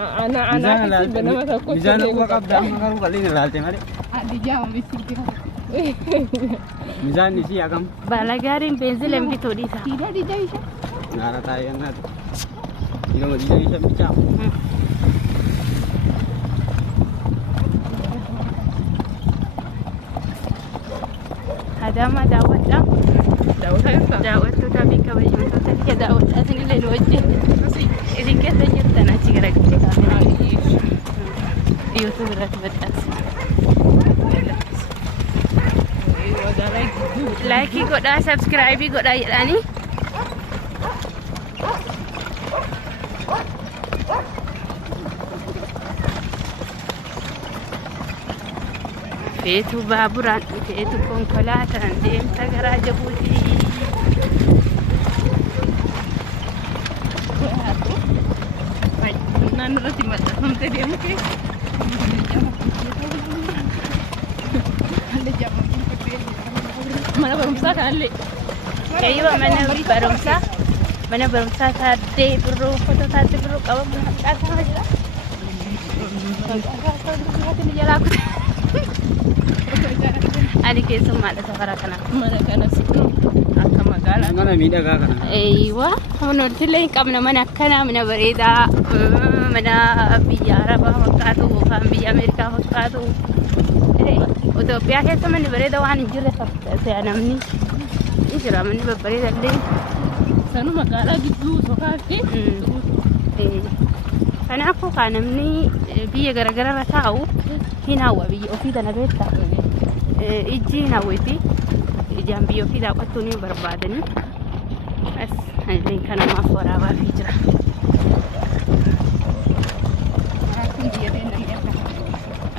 أنا أحسب أنا ما تقول ميزان هو قبضة ما كانوا قليل الهالتين هذه هذه جاوا بيسكتي ميزان نسي أكم Balagaarin beenzilem bitoo dhiisa. tidak di Indonesia نارا تايان هذا إذا ما جينا يسمى بيجام Adama daawwadha. Daawwattoota fi kabajamtoota kee daawwadhaa isinillee nu wajjin. Isin keessa jirtan achi garagaltee kaameraa dhiyootu biratti badhaasa. Laayikii godhaa, sabskiraayibii godhaa jedhanii. Feetu baaburaan, feetu konkolaataan deemta garaa Jabuutii. naannoo irratti maxxanfamtee deemu keessa mana barumsaa kanallee Eeyyama mana barumsaa taaddee birroo uffata taaddee birroo qabamu dhaaqama jira. Ani keessummaadha safara kana. mana kanas akka magaalaa mana miidhagaa kana Eeywa nutillee hin qabna mana akkanaa mana bareedaa mana biyya Arabaa fakkaatu yookaan biyya Ameerikaa fakkaatu. Itoophiyaa keessa manni bareeda waan hin jirre fakkaata namni ni jira manni babbareedallee. sanu magaalaa gidduu sokaatti Kanaafuu kan namni biyya garaagaraa irra taa'u hin hawwa biyya ofii tana beektaa. Ijji hin hawwiti ijaan biyya ofii daawwachuu ni barbaadanii as illee kanamaaf waraabaa fi jira.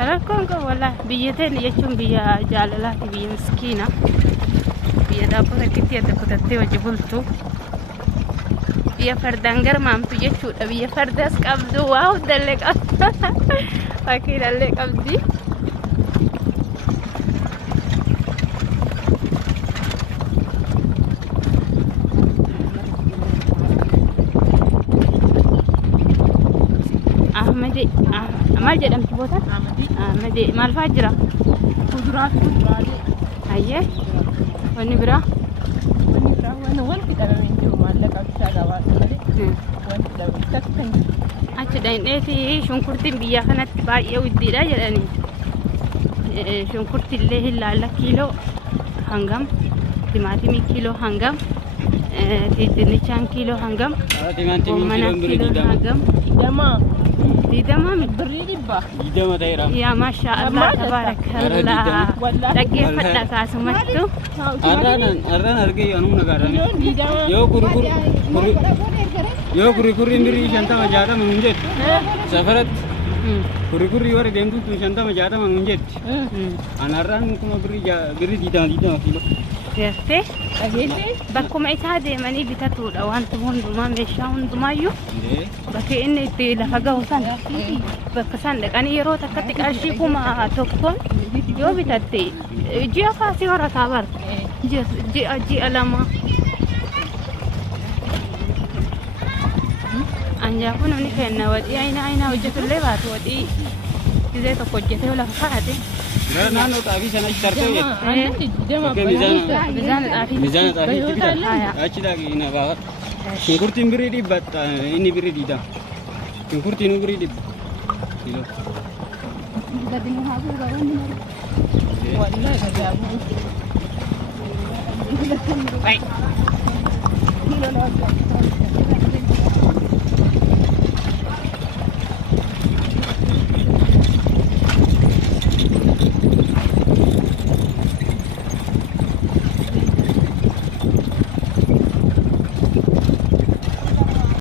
Rakkoon kun wallaahi biyya teenya jechuun biyya jaalalaati biyya miskiina biyya daabboo takkitti adda kutattee wajji bultu biyya fardaan garmaamtu jechuudha biyya fardas qabdu waa hundallee qabdu fakkiidhallee qabdi. Maal jedhamti bootaan? Ahmadi maal fa'aa jira? kuduraa fi kuduraalee Hayyee wanni biraa? wanti dhabame hin jiru maallaqa bitaa gabaasa malee wanti dhabame takka hin jiru. Achi dhaqneeti shunkurtiin biyya kanatti baay'ee widdiidha jedhanii. Shunkurtii illee hin laalla kiiloo hangam, timaatimii kiiloo hangam, dinnichaan kiiloo hangam, goomana kiiloo hangam. Diidama birrii dhibba Diidama ta'eera yaa maashaa Allah tabaarakallah dhaggeeffadha kaasumattu. Arraan argee yoonuu nagaadhaan diidama yoo kurrikurriin birrii 50-60 nuun jetti safaratti kurrikurrii warri deemtuutu 50-60 nuun jetti anarraan kuma birrii 20 kiiloo Jettee dhageessee bakkuma isaa deemanii bitatuudha wanti hundumaa meeshaa hundumaayyuu bakka inni itti lafa gahu sana bakka isaan dhaqanii yeroo takkatti qarshii kuma tokkoon yoo bitatte ji'a kaasii horataa bar ji'a lama anjaa kun namni kenna waxii ayina hojjetullee baatu waxii gizee tokko hojjetee lafa kaa'ate. naannoo xaafii sana achi tartee aannan diidama Bizaan xaafii. miizaana xaafiitti bitan achi dhaqee na baafadha shunkurtiin birrii dhibba inni birrii 20 shunkurtiin birrii dhibba kiiloo wallahi gajaabu Baik.